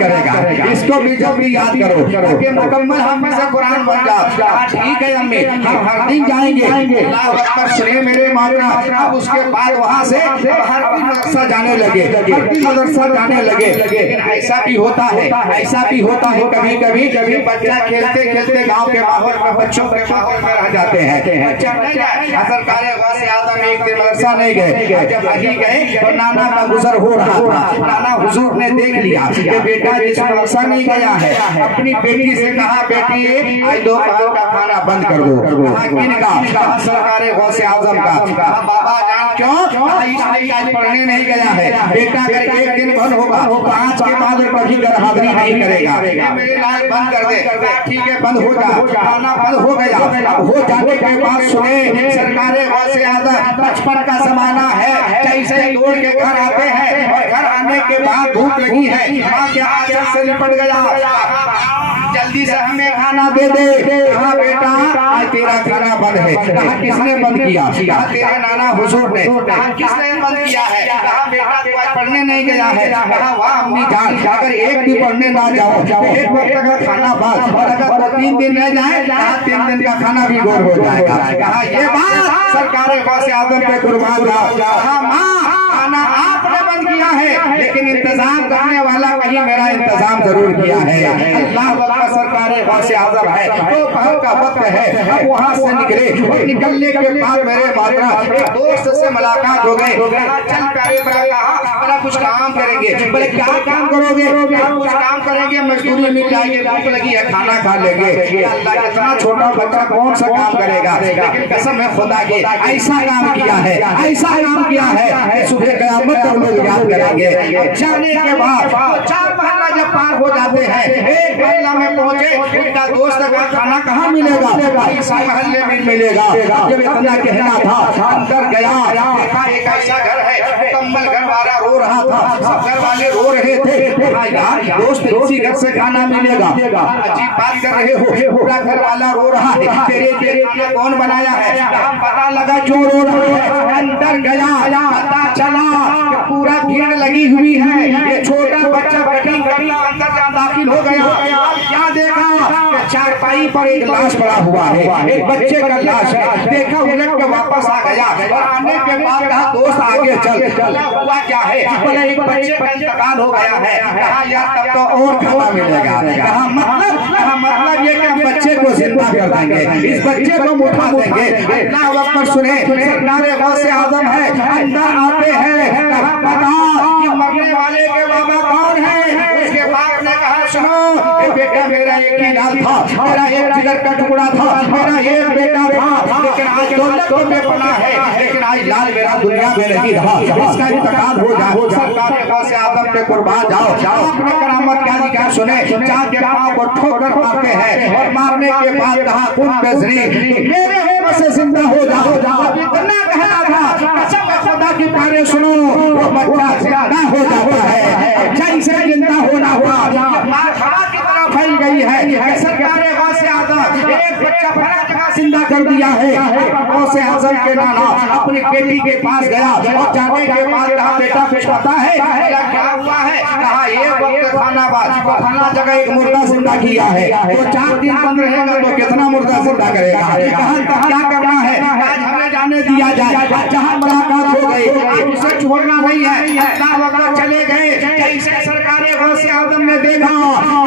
करेगा। इसको भी जब भी याद करो कि मुकम्मल हम से कुरान बन जाओ। ठीक है अम्मी, हम हर दिन जाएंगे। अल्लाह अकबर सुने मेरे माता। अब उसके बाद वहाँ से हर दिन मदरसा जाने लगे, हर दिन मदरसा जाने लगे। लेकिन ऐसा भी होता है, ऐसा भी होता है कभी कभी बच्चा खेलते खेलते गांव के माहौल में, बच्चों के माहौल में रह जाते हैं। बच्चा नहीं गए सरकारे से आदम एक दिन मदरसा नहीं गए। जब वही गए तो नाना का गुजर हो रहा था। नाना हुजूर ने देख लिया कि बेटा जिस मदरसा नहीं गया है, अपनी बेटी से कहा बेटी आज दोपहर का खाना बंद कर दो। कहा किनका? सरकारे गौसे आजम का। कहा बाबा जान क्यों? इसलिए आज पढ़ने नहीं गया है। बेटा अगर एक दिन बंद होगा तो आज के बाद कभी घर हाजिरी नहीं करेगा। मेरे लाल बंद कर दे। ठीक है बंद हो जा। खाना बंद हो गया। हो जाने के बाद सुने सरकारे गौसे आजम बचपन का जमाना है। जैसे ही दौड़ के घर आते हैं और घर आने के बाद भूख लगी है, माँ के आंचल से लिपट गया, जल्दी से हमें खाना दे दे। हाँ बेटा आज तेरा खाना बंद है। कहा किसने बंद किया? कहा तेरे नाना हुजूर ने। कहा किसने बंद किया है? कहा बेटा तू आज पढ़ने नहीं गया है। कहा वाह अम्मी जान, अगर एक भी पढ़ने ना जाओ एक वक्त का खाना बस, और अगर 3 दिन रह जाए 3 दिन का खाना भी गौर हो जाएगा। कहा ये बात सरकारे गौसे आजम पे कुर्बान जाओ। कहा माँ खाना आपने बंद किया है, लेकिन इंतजाम करने वाला कहीं मेरा इंतजाम जरूर किया है। अल्लाह वाला सरकारे गौसे आजम है। तो दोपहर का वक्त है। अब वहाँ से निकले और निकलने के बाद मेरे मात्रा दोस्त से मुलाकात हो गई। चल प्यारे बड़ा कुछ काम करेंगे। बोले क्या काम करोगे? कुछ काम करेंगे, मजदूरी मिल जाएगी, भूख लगी है खाना खा लेंगे। अल्लाह इतना छोटा बच्चा कौन सा काम करेगा? लेकिन कसम है खुदा के ऐसा काम किया है, ऐसा काम किया है सुबह कयामत तक लोग याद करेंगे। जाने के बाद 4 महीना जब पार हो जाते हैं, एक मोहल्ला में पहुंचे, उनका दोस्त का खाना कहाँ मिलेगा? इस मोहल्ले में मिलेगा। जब इतना कहना था अंदर गया, देखा एक ऐसा घर है, मुकम्मल घर वाला रो रहा था, सब घर वाले रो रहे थे। दोस्त इसी घर से खाना मिलेगा। अजीब बात कर रहे हो, पूरा घर वाला रो रहा है। तेरे लिए कौन बनाया है? पता लगा क्यों रो रहे हैं। अंदर गया, पता चला कि पूरा भीड़ लगी हुई है। ये छोटा बच्चा कटिंग अंदर दाखिल हो गया। क्या देखा? चारपाई पर एक लाश पड़ा हुआ है, एक बच्चे का लाश है। देखा, उलट के वापस आ गया और आने के बाद कहा दोस्त आगे चल। हुआ क्या है? बोले एक बच्चे का इंतकाल हो गया है। कहा यार तब तो और खाना मिलेगा। कहा मतलब ये कि हम बच्चे को जिंदा कर देंगे, इस बच्चे को उठा देंगे। अल्लाह अकबर सुने सरकारे गौसे आजम है। अंदर आते हैं, कहा पता कि मरने वाले के बाबा कौन है? उसके बाप ने कहा सुनो बेटा मेरा एक ही लाल था, मेरा एक जिगर का टुकड़ा था, मेरा एक बेटा था, लेकिन आज दौलत में पना है, लेकिन आज लाल मेरा दुनिया में नहीं रहा। इसका इंतकाल हो जाए। सरकारे गौसे आजम पे कुर्बान जाओ। आपने करामत क्या दिखा सुने? चाँद के पाँव को ठोकर मारते हैं और मारने के बाद कहा खुद बेजरी मेरे होने से जिंदा हो जाओ। इतना कहना था, कसम खुदा की प्यारे सुनो, वो बच्चा जिंदा हो जाता है। जैसे जिंदा होना हुआ फैल गई है। सरकारे गौसे आजम एक बच्चा फलक का जिंदा कर दिया है। गौसे आजम के नाना अपनी बेटी के पास गया और जाने के बाद कहा बेटा कुछ पता है क्या हुआ है? कहा एक वक्त खानाबाद को फला जगह एक मुर्दा जिंदा किया है, तो 4 दिन बंद रहेगा तो कितना मुर्दा जिंदा करेगा? कहा क्या करना है? आज हमें जाने दिया जाए, जहाँ मुलाकात हो गई उसे छोड़ना नहीं है। चले गए। जैसे सरकारे गौसे आजम ने देखा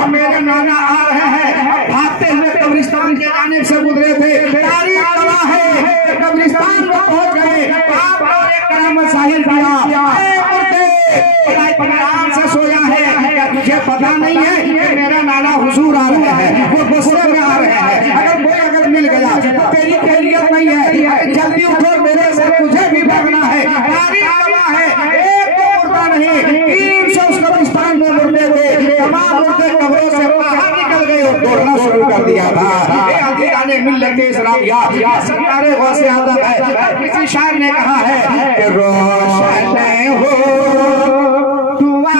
मेरे नाना आ रहे हैं, भागते हुए कब्रिस्तान के जानिब से गुजरे थे। तारीख गवाह है कब्रिस्तान में पहुंच गए। आप लोग एक करामत साहिल दिया, आराम से सोया है। मुझे पता नहीं है कि मेरा नाना हुजूर आ रहे हैं, वो गुस्से में आ रहे हैं। अगर मिल गया तो तेरी खैरियत नहीं है, जल्दी उठो मेरे से तुझे भी भागना है। तारीख गवाह है एक को मुर्दा नहीं, 300 उस कब्रिस्तान में मुर्दे थे। तमाम मुर्दे कब्रों से बाहर निकल गए और दौड़ना शुरू कर दिया था। मिल्लते इस्लामिया सरकारे गौसे आजम है। किसी शायर ने कहा है कि रोशन हो दुआ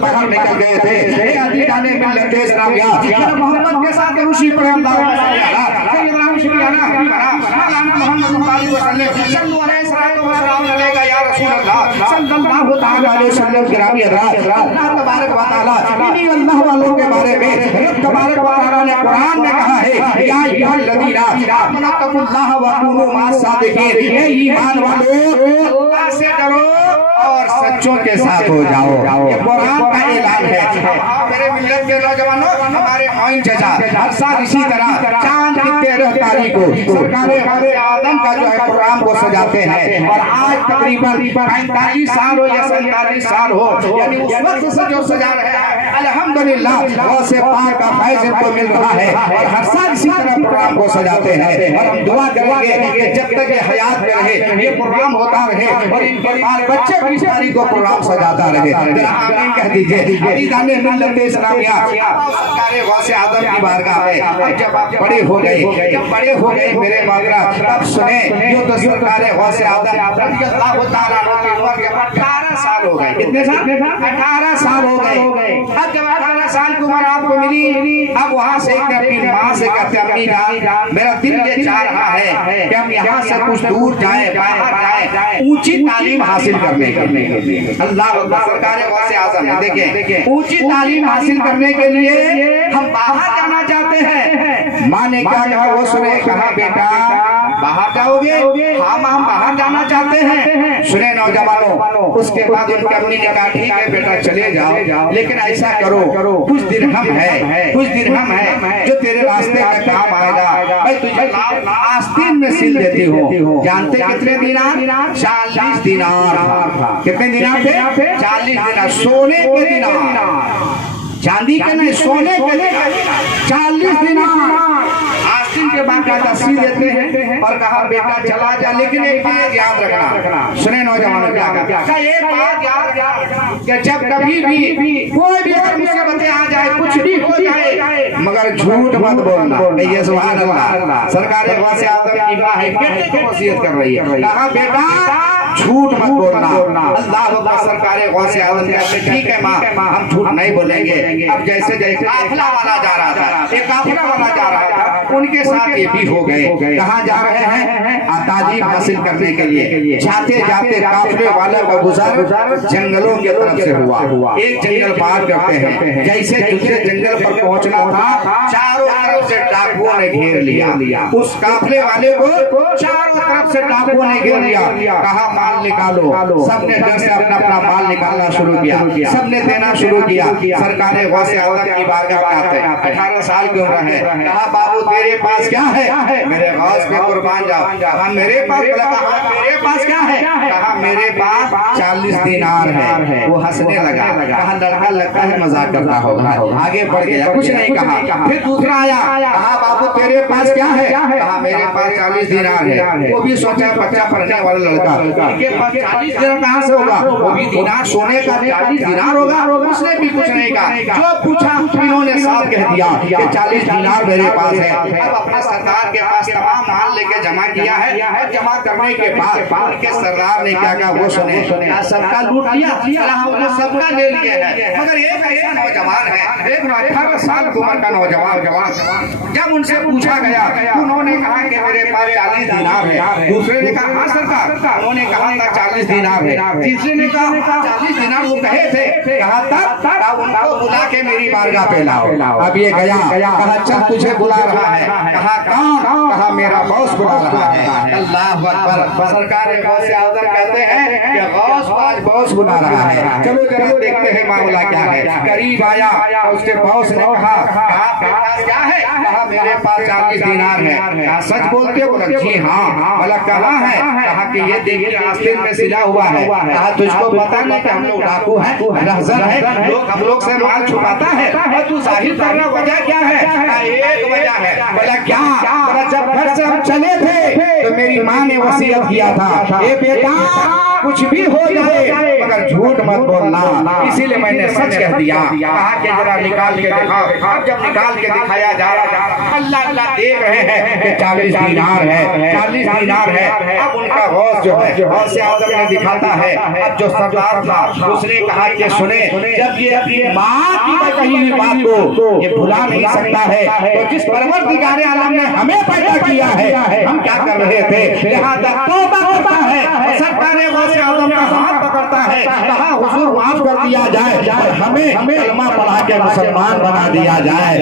बाहर निकल गए थे। अजीजाने मिल्लत इस्लामिया मोहम्मद के साथ रुशी पढ़े मोहम्मद सल्लल्लाहु तआला अलैहि वसल्लम गिरामी हज़रात, अल्लाह तबारक व तआला इन्हीं अल्लाह वालों के बारे में रब तबारक व तआला ने कुरान में कहा है, या अय्युहल्लज़ीना आमनुत्तकुल्लाह व कूनू माअस सादिकीन, हे ईमान वालों अल्लाह से डरो और सच्चों के साथ हो जाओ। ये कुरान का ऐलान है। मेरे मिल्लत के नौजवानों, हमारे मोइन चाचा हर साल इसी तरह चांद की 13 तारीख को सरकार आदम का जो है प्रोग्राम को सजाते हैं और आज तकरीबन 45 साल हो या 47 साल हो, यानी उस वक्त से जो सजा रहे हैं अल्हम्दुलिल्लाह से पाक का फैज़ इनको मिल रहा है और हर साल इसी तरह प्रोग्राम को सजाते हैं। और हम दुआ करेंगे कि जब तक ये हयात में रहे ये प्रोग्राम होता रहे और इनके बाल बच्चे भी इस तारीख को प्रोग्राम सजाता रहे। जरा आमीन कह दीजिए। अजीज़ाने मिल्लत इस्लामिया, सरकार गौसे आदम की बारगाह में जब आप बड़े हो गए मेरे माजरा, तब सुने यूं तो सरकार गौसे आदम रज़ियल्लाहु तआला अन्हु की उम्र के 18 साल हो गए। कितने साल? 18 साल हो गए। अब जब 18 साल की उम्र आपको मिली, अब वहाँ से अपनी माँ से कहते अम्मी जान, मेरा दिल ये चाह रहा है कि हम यहाँ से कुछ दूर जाए, बाहर जाए, ऊंची तालीम हासिल करने के लिए। अल्लाह सरकार गौसे आज़म है, देखिए ऊंची तालीम हासिल करने के लिए हम बाहर जाना चाहते हैं। माँ ने क्या कहा वो सुने, कहा बेटा बाहर जाओगे? हाँ हम बाहर जाना चाहते हैं। सुने नौजवानों, उसके बाद उनकी अम्मी ने कहा ठीक है बेटा चले जाओ, लेकिन ऐसा करो कुछ दिरहम है जो तेरे रास्ते में काम आएगा, मैं तुझे आस्तीन में सिल देती हूँ। जानते कितने दिनार? 40 दिनार। कितने दिनार थे? 40 दिनार। सोने के दिनार, चांदी के नहीं, सोने के दिनार 40 दिनार। आस्तीन के बाद का सी देते हैं और कहा बेटा चला जा, लेकिन एक बात याद रखना। सुने नौजवानों, क्या एक बात याद कि जब कभी भी कोई भी मुसीबतें आ जाए, कुछ भी हो जाए, मगर झूठ मत बोलना। ये सुभान अल्लाह, सरकार गौसे आदम की माँ है, बेटे को वसीयत कर रही है, कहा बेटा झूठ मत बोलना। अल्लाह सरकार गौसे आदम कहते ठीक है माँ हम झूठ नहीं बोलेंगे। अब जैसे काफिला वाला जा रहा था, एक काफिला वाला जा रहा था, उनके साथ ये भी हो गए। कहाँ जा रहे हैं? तालीम हासिल करने के लिए। जाते जाते काफिले वाले का गुजार जंगलों की तरफ से हुआ। एक जंगल पार करते हैं, जैसे दूसरे जंगल पर पहुंचना था, चारों तरफ से डाकुओं ने घेर लिया। उस काफिले वाले को चारों तरफ से डाकुओं ने घेर लिया। कहा माल निकालो। सबने डर से अपना अपना माल निकालना शुरू किया, सबने देना शुरू किया। सरकार गौसे आदम की बारगाह में आते, 18 साल की उम्र है। कहा बाबू तेरे पास क्या है? मेरे गौस पे कुर्बान जाओ। कहा मेरे पास क्या है? कहा मेरे पास 40 दिनार है। वो हंसने लगा, कहा लड़का लगता है मजाक करता होगा। आगे बढ़ गया, कुछ नहीं कहा। फिर दूसरा आया, कहा बाबू तेरे पास क्या है? कहा मेरे पास 40 दिनार है। वो भी सोचा बच्चा पढ़ने वाला लड़का, इनके पास 40 दिनार कहाँ से होगा? वो भी दिनार सोने का 40 दिनार होगा। उसने भी कुछ नहीं कहा, जो पूछा इन्होंने साफ कह दिया कि 40 दिनार मेरे पास है। अब अपने सरदार के पास तमाम माल लेके जमा किया है। जमा करने के बाद उनके सरदार ने क्या कहा वो सुने, सबका लूट लिया, सबका ले लिए है, मगर एक ऐसा नौजवान है, एक 18 साल की उम्र का नौजवान। जब उनसे पूछा गया, उन्होंने कहा कि मेरे पास 40 दिनार है। दूसरे ने कहा हाँ सरकार, उन्होंने कहा था 40 दिनार है। तीसरे ने कहा 40 दिनार वो कहे थे। कहा तब उनको बुला के मेरी बारगाह पे लाओ। अब ये गया, कहा चल तुझे बुला रहा है। कहा कौन? कहा मेरा बॉस बुला रहा है। अल्लाह अकबर। सरकार गौसे आदम कहते हैं कि बॉस बुला रहा है, चलो जरा देखते हैं मामला क्या है। करीब आया, उसके बॉस ने कहा क्या है? कहा मेरे पास 40 दिनार है। कहा सच बोलते हो? बोला जी हाँ। बोला कहाँ है? कहा कि ये देखिए आस्तीन में सिला हुआ है। कहा तुझको पता नहीं कि हम लोग डाकू हैं, रहज़र है, लोग हम लोग से माल छुपाता है और तू जाहिर कर रहा, वजह क्या है? एक वजह है। बोला क्या? बोला जब घर से हम चले थे तो मेरी माँ ने वसीयत किया था, ए बेटा कुछ भी हो जाए मगर झूठ मत बोलना, इसीलिए मैंने सच कह दिया। कहा कि जरा निकाल के दिखाओ। अब जब निकाल के दिखाया जा रहा था अल्लाह अल्लाह देख रहे हैं कि 40 दीनार है, 40 दीनार है। अब उनका गौस जो है गौस से आदम ने दिखाता है। अब जो सरदार था उसने कहा कि सुने, जब ये अपनी माँ की कही हुई बात को ये भुला नहीं सकता है, तो जिस परवरदिगार आलम ने हमें पैदा किया है, हम क्या कर रहे थे, यहाँ तक तौबा करता है, सरकार गौस से आदम का हाथ पकड़ता है, कहा हुजूर माफ कर दिया जाए और हमें कलमा पढ़ा के मुसलमान बना दिया जाए।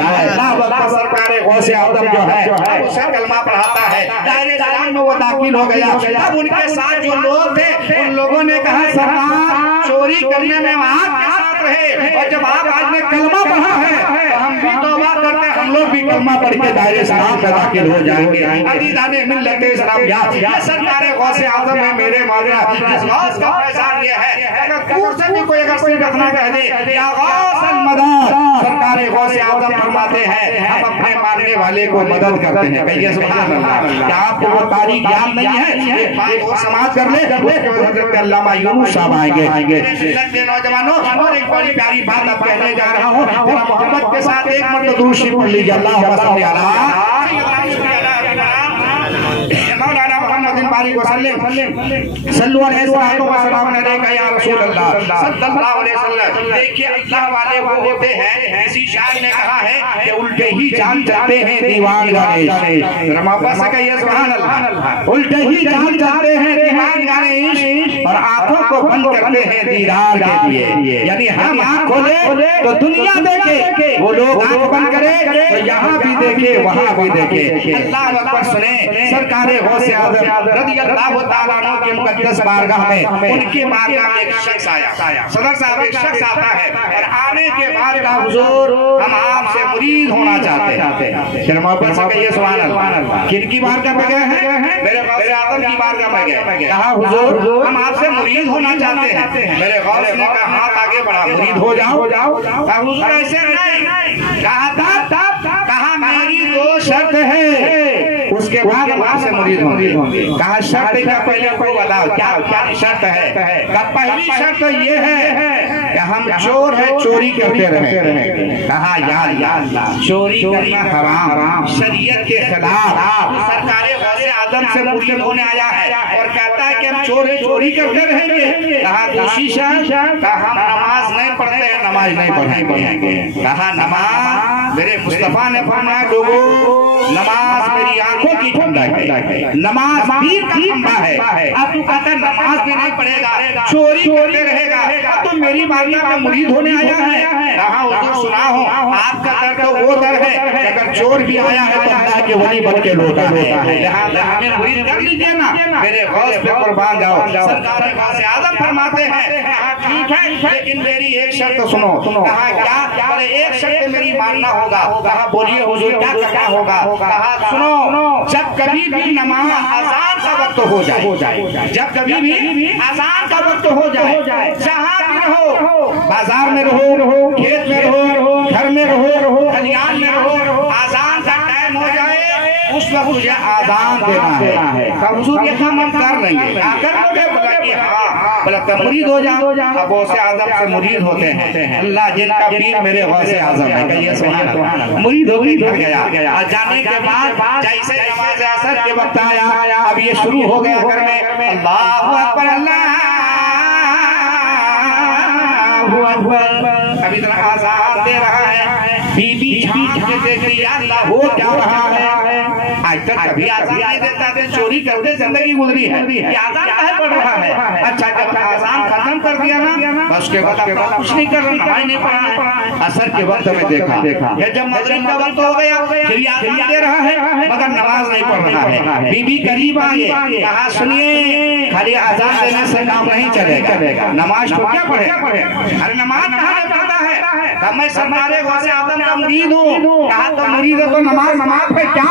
सरकार गौस से आदम जो है उसे कलमा पढ़ाता है, दायरे इस्लाम में वो दाखिल हो गया। अब उनके साथ जो लोग थे उन लोगों ने कहा सरकार चोरी करने में आप के साथ रहे, और जब आप आज ने कलमा पढ़ा है तो हम भी तौबा करते हैं, हम लोग भी कलमा पढ़ के दायरे इस्लाम में दाखिल हो जाएंगे। अजीज़ाने मिल्लत इस्लाम या सरकार गौस से आदम है मेरे माजरा, इस गौस का पहचान ये है, अगर दूर से भी कोई अगर कोई घटना कह दे या गौस अल मदद, सरकार गौस से आदम फरमाते हैं हम अपने मारने वाले को मदद करते हैं। कहिए सुभान अल्लाह। क्या आपको वो तारीख याद नहीं है? एक बात और समाज कर ले, हज़रत अल्लामा यूनुस साहब आएंगे। नौजवानों और एक बड़ी प्यारी बात अब कहने जा रहा हूँ, जरा मोहब्बत के साथ एक मर्तबा दुरूद शरीफ पढ़ लीजिए। अल्लाहुम्मा सल्ली अला मौलाना मुहम्मद बारिक वसल्लम सल्लल्लाहु अलैहि वसल्लम या रसूल अल्लाह सल्लल्लाहु अलैहि वसल्लम। देखिए अल्लाह वाले वो होते हैं, इसी शायर ने कहा है कि उल्टे ही जान जाते हैं दीवान गाने, रमापा से कहिए सुभान अल्लाह। उल्टे ही जान जाते हैं दीवान गाने और आंखों को बंद करते हैं दीदार के लिए, यानी हम आंख खोले तो दुनिया देखे, वो लोग आंख बंद करे तो यहाँ भी देखे वहाँ भी देखे। अल्लाह अकबर सुने, सरकार गौस से आदम रज़ियल्लाहु ताला अन्हु के मुक़द्दस बारगाह में उनके बारगाह में एक शख्स आया। सदर साहब एक शख्स आता है और आने के बाद का हुजूर हम आपसे मुरीद होना चाहते हैं। फिर मोहब्बत से कहिए सुभान अल्लाह। किनकी बारगाह में गए हैं? मेरे गौस से आदम की बारगाह में गए। कहा हुजूर हम आपसे मुरीद होना चाहते हैं। मेरे गौस ने कहा हाथ आगे बढ़ा, मुरीद हो जाओ। कहा हुजूर ऐसे नहीं, कहा मेरी दो शर्त है, उसके बाद हम आपसे मुरीद होंगे। कहा शर्त क्या, पहले को बताओ क्या क्या शर्त है? कहा पहली शर्त ये है कि हम चोर है, चोरी करते रहे। कहा यार चोरी करना हराम, शरीयत के खिलाफ। सरकार गौस से आदम से मुरीद होने आया है और कहता है कि हम चोर है, चोरी करते रहेंगे। कहा दूसरी शर्त, कहा हम नमाज नहीं पढ़ते हैं, नमाज नहीं पढ़ेंगे। कहा नमाज, मेरे मुस्तफा ने फरमाया लोगों नमाज मेरी आंखों की ठंडक है, नमाज पीर का खंभा है। अब तू कहता है नमाज भी नहीं पढ़ेगा, चोरी करते रहेगा, अब तो मेरी बारगाह में मुरीद होने आया है। कहा हुजूर सुना हो आपका दर तो वो दर है, अगर चोर भी आया है तो अल्लाह के वली बन के लौटा है। लिहाजा हमें मुरीद कर लीजिए ना, मेरे गौस पे कुर्बान जाओ। सरकार गौस से आदम फरमाते हैं ठीक है, लेकिन मेरी एक शर्त सुनो। कहा क्या? बोले एक शर्त मेरी मानना होगा। कहा बोलिए हुजूर क्या करना होगा? कहा सुनो, जब कभी भी नमाज अज़ान का वक्त हो जाए, जब कभी भी अज़ान का वक्त हो जाए, जहाँ भी रहो, बाजार में रहो, खेत में रहो, घर में रहो, खलियान में रहो, अज़ान का टाइम हो जाए उस वक्त मुझे आज़ान देना है। कब हुजूर ये काम हम कर लेंगे, आकर मुझे बोला कि हाँ, बोला तब मुरीद हो जाओ। अब गौस से आज़म से मुरीद होते हैं अल्लाह जिनका पीर मेरे गौस से आज़म है। कहिए सुभान अल्लाह। मुरीद हो गई, घर गया और जाने के बाद जैसे नमाज असर के वक्त आया, अब ये शुरू हो गया घर में अल्लाहु अकबर अल्लाहु अकबर। अभी तरह आज़ान दे रहा है, बीबी झांक के देखती है अल्लाह हो क्या रहा है। आज तक कभी आज़ान नहीं देता थे, चोरी करते जिंदगी गुजरी है, आज़ान काहे पढ़ रहा है? अच्छा जब आज़ान खत्म कर दिया ना, बस के बाद कुछ नहीं कर रहा, नमाज नहीं पढ़ा है। असर के वक्त में देखा ये जब मगरिब का वक्त हो गया फिर आज़ान दे रहा है मगर नमाज नहीं पढ़ रहा है। बीबी करीब आई, कहा सुनिए खाली आज़ान देने से काम नहीं चलेगा, नमाज तो क्या पढ़े? अरे नमाज कहाँ पढ़ता है? मैं सरकार गौस से आदम का मुरीद हूँ। कहा तो मुरीद हो तो नमाज पे क्या?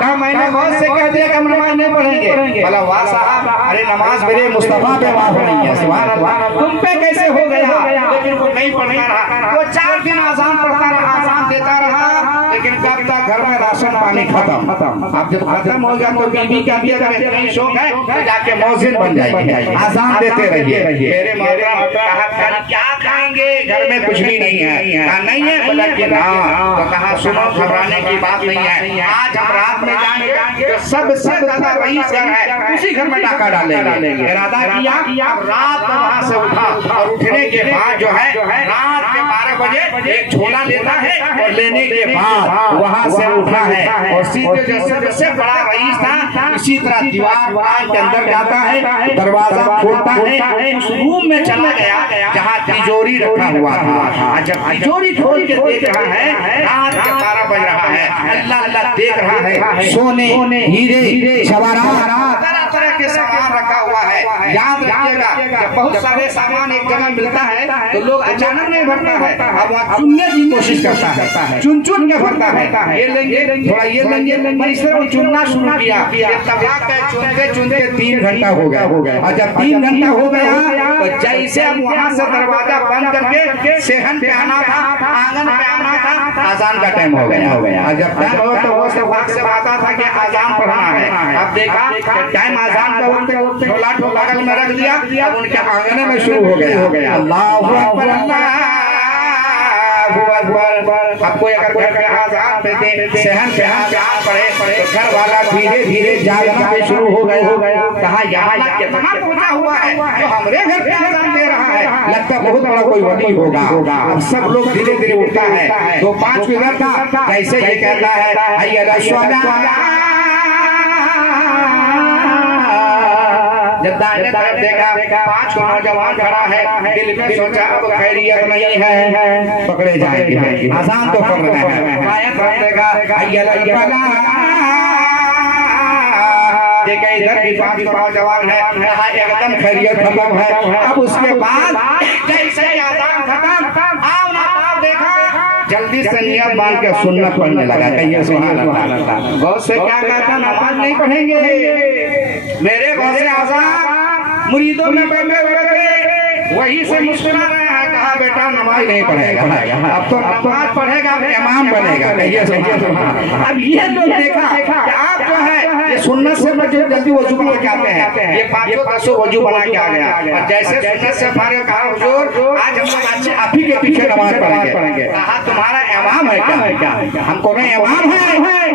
कहा मैंने गौस से कह दिया कि हम नमाज नहीं पढ़ेंगे। बोला वाह साहब, अरे नमाज मेरे मुस्तफा पे वाह नहीं है, सुभान अल्लाह, तुम पे कैसे हो गया? लेकिन वो नहीं पढ़ता रहा, वो 4 दिन आजान पढ़ता रहा, आजान देता रहा, लेकिन कब तक घर में राशन पानी खत्म। अब जब खत्म हो गया तो बीवी का भी अगर इतना शौक है तो जाके मौजिन बन जाएगी, आजान देते रहिए। मेरे मोहतरम कहा क्या खाएंगे, घर में कुछ भी नहीं है। कहा नहीं है, बोला कि ना। तो कहा सुनो, घबराने की बात नहीं है, आज हम रात में जाएंगे तो सबसे ज्यादा रईस घर है उसी घर में डाका डालेंगे। इरादा किया, रात में वहां से उठा और उठने के बाद जो है रात के 12 बजे एक झोला लेता है और लेने के बाद वहां से उठा है और सीधे जैसे जैसे बड़ा रईस था इसी तरह दीवार के अंदर जाता है, दरवाजा खोलता है, उस रूम में चला गया जहाँ तिजोरी रखा हुआ था। जब तिजोरी खोल के देख रहा है रात के 12 बज रहा है, अल्लाह अल्लाह देख रहा है, सोने हीरे जवाहरात तरह तरह के सामान रखा हुआ है। याद रखिएगा, जब बहुत सारे सामान एक जगह मिलता है तो लोग अचानक नहीं भरता है, अब वहाँ चुनने की कोशिश करता है, चुन चुन के भरता है, ये लेंगे थोड़ा, ये लेंगे, इस तरह चुनना शुरू किया। चुनते चुनते 3 घंटा हो गया और जब 3 घंटा हो गया तो जैसे अब वहाँ से दरवाजा बंद करके सेहन पे आना था, आंगन पे आना था, आजान का टाइम हो गया। और जब टाइम हो तो वो सब वक्त से आता था कि आजान पढ़ना है। अब देखा टाइम आजान का वक्त, झोला बगल में रख दिया, अब उनके आंगन में शुरू हो गया, अल्लाहु अकबर अल्लाहु अकबर। अब कोई अगर घर का आजान पे दे सहन पे आजान पढ़े तो घर वाला धीरे धीरे जागना भी शुरू हो गया। कहा यहाँ कितना पहुंचा हुआ है जो हमरे घर पे आजान दे रहा है, लगता बहुत बड़ा कोई वली होगा। अब सब लोग धीरे धीरे उठता है, तो 5 मिनट था कैसे ये कहता है जब दाहिने तरफ देखा 5 नौजवान खड़ा है, दिल में सोचा अब खैरियत नहीं है, पकड़े जाएंगे, आसान तो पकड़ रहे हैं। बाएं तरफ देखा देखा इधर भी 5 नौजवान है, एकदम खैरियत खत्म है। अब उसके बाद जैसे आजान खत्म, आओ ना आओ, देखा जल्दी से नियत बांध के सुन्नत पढ़ने लगा। कहिए सुभान अल्लाह। गौस से क्या कहता, नमाज नहीं पढ़ेंगे। मेरे गौसे आज़म मुरीदों में बैठे हुए थे, वही से मुस्कुरा रहे हैं। कहा बेटा नमाज नहीं पढ़ेगा, अब तो नमाज पढ़ेगा, इमाम बनेगा। कहिए सुभान अल्लाह। अब ये लोग देखा कि आप जो है ये सुन्नत से बच्चे जल्दी वजू बना के आते हैं, ये 500-1000 वजू बना के आ गया। और जैसे सुन्नत से फारिग कहा हुजूर आज हम लोग अच्छे आप ही के पीछे नमाज पढ़ेंगे। कहा तुम्हारा इमाम है क्या? हमको नहीं इमाम है,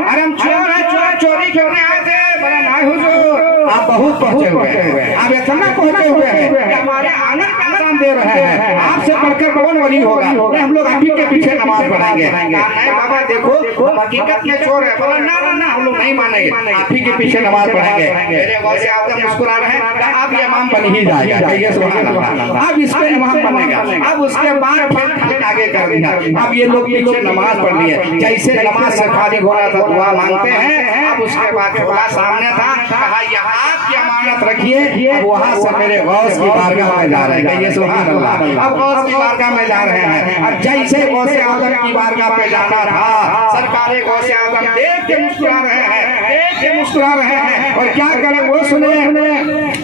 अरे हम चोर है, चोरी करने आए थे। बड़ा ना हुजूर आप बहुत पहुंचे हुए हैं, आप इतना पहुंचे हुए हैं हमारे आंगन का आजान दे रहे हैं, आपसे बढ़कर कौन वली होगा? हम लोग आप ही के पीछे नमाज पढ़ेंगे। नहीं बाबा देखो हकीकत में चोर है। बोला ना ना ना, हम लोग नहीं मानेंगे, आप ही के पीछे नमाज पढ़ेंगे। मेरे गौसे आज़म मुस्कुरा रहे हैं, आप ये इमाम बन ही जाएगा। कहिए सुभान अल्लाह। अब इसके इमाम बनेगा। अब उसके बाद फिर आगे कर दिया। अब ये लोग पीछे नमाज पढ़ लिए, जैसे नमाज से फारिग हो रहा था दुआ मांगते हैं। अब उसके बाद झोला सामने था, कहा यहाँ आपकी अमानत रखिए। अब वहाँ से मेरे गौस की बारगाह में जा रहे हैं। कहिए सुभान अल्लाह। अब गौस की बारगाह में जा रहे हैं। अब जैसे गौसे आज़म की बारगाह पे जाना था, सरकारे गौसे आज़म देख के मुस्कुरा रहे हैं, देख के मुस्कुरा रहे हैं। और क्या करें वो सुने,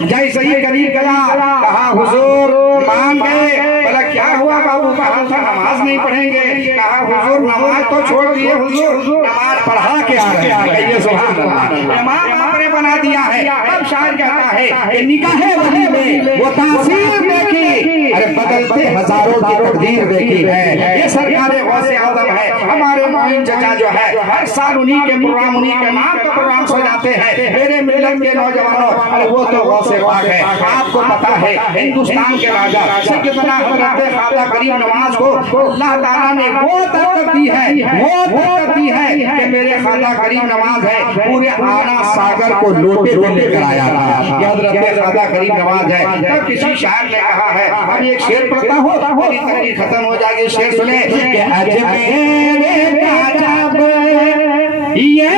जैसे ही करीब गया कहा हुजूर मान गए। बोला क्या हुआ बाबू? कहा था नमाज नहीं पढ़ेंगे। कहा हुजूर नमाज तो छोड़ दिए, हुजूर नमाज पढ़ा के आ रहे हैं। कहिए सुभान अल्लाह। इमाम आपने बना दिया है। अब शायर कहता है कि निकाहे वली में वो तासीर देखी, अरे बदलते हजारों की तकदीर देखी है। ये सरकारे गौसे आज़म है। हमारे मोइन चचा जो है हर साल उन्हीं के प्रोग्राम, उन्हीं के नाम का प्रोग्राम सजाते हैं। मेरे मिलत के नौजवानों, अरे वो तो गौसे पाक है। आपको पता है हिंदुस्तान के राजा सैयदना हज़रत ख्वाजा गरीब नवाज को अल्लाह ताला ने वो ताकत दी है, वो ताकत दी है कि मेरे ख्वाजा गरीब नवाज है पूरे आना सागर को लोटे पे लेकर आया था। ये हज़रत ख्वाजा गरीब नवाज है। तब किसी शायर ने कहा है, अब एक शेर पढ़ता हो मेरी तकरीर खत्म हो जाएगी। शेर सुने कि अजमेर अजब ये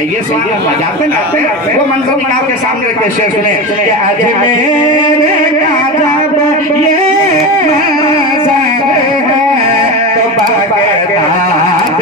ये जाते ना वो मंजर निकाल के सामने रखे। शेर सुने कि अजमेर अजब ये मंजर है तो बगदाद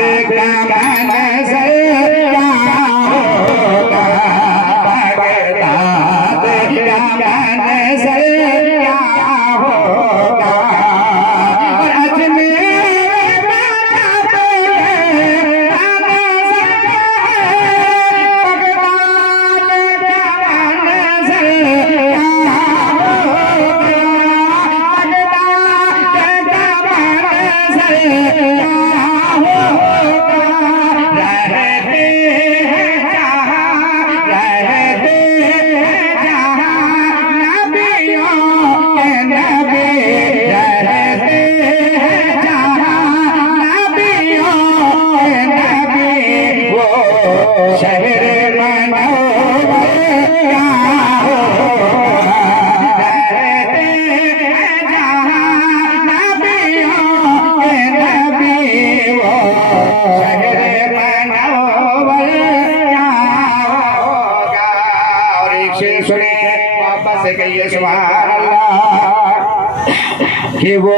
कि वो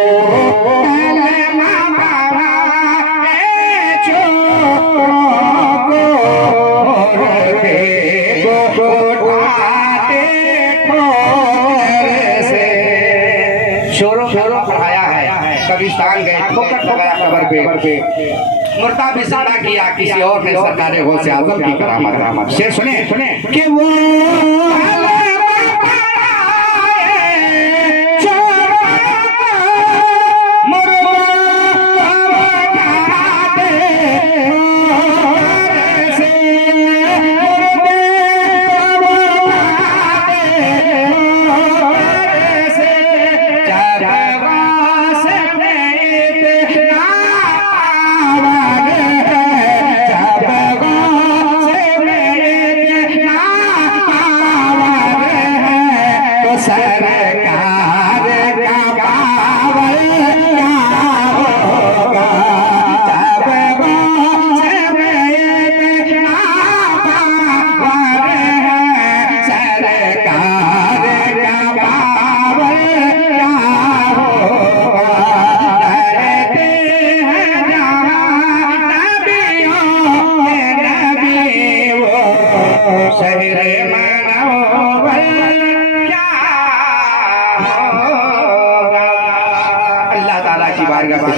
शोरों पढ़ाया है, कब्रिस्तान गए, ठोकर लगाया कब्र पे, मुर्दा भी जिंदा किया किसी और ने सरकारे गौसे आजम की करामत से सुने कि वो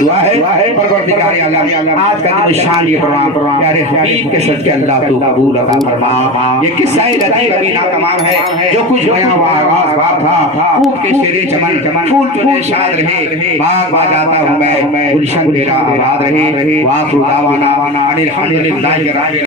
दुआ है परवरदिगार आलम आज का दिन शान ये प्रोग्राम प्यारे हबीब के सदके अल्लाह तू कबूल अता फरमा। ये किस्सा लतीफ अभी नातमाम है जो कुछ बयां हुआ आगाज बात था खूब के शेरे चमन फूल चुने शाद रहे बाग बाजाता हूं मैं गुलशन तेरा आबाद रहे वाखिर दावाना अनिल हम्दुलिल्लाह।